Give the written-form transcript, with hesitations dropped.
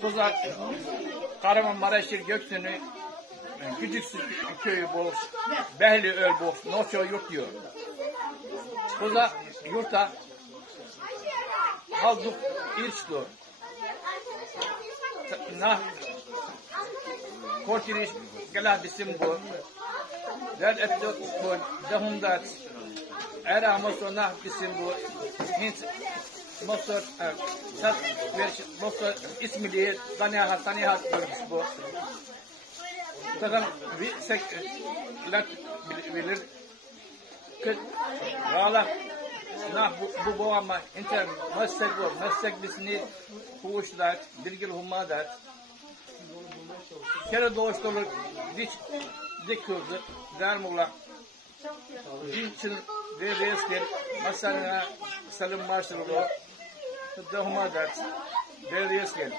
Tuzak, Kahramanmaraş'ır Göksu'nu, küçük köyü boğuz, Behli öl boğuz, noço yurt diyor. Tuzak, yurtta, haldık irçtir. Nah, kortiriş, gala bisim bu. Der etto bu, dahumdat, era mosona bisim bu. Hint, mosor, sat, mosor ismili, tanihat bu. Takan bir sek, lat bilir. Kıt, gala, nah bu ama inter meslek bisni kuvuşlar, bilgil hummadat. Kere doğuşturur, dik kurdu, dermuğla. İçin devresler, masalına salim marşalı, hummadat, devresler.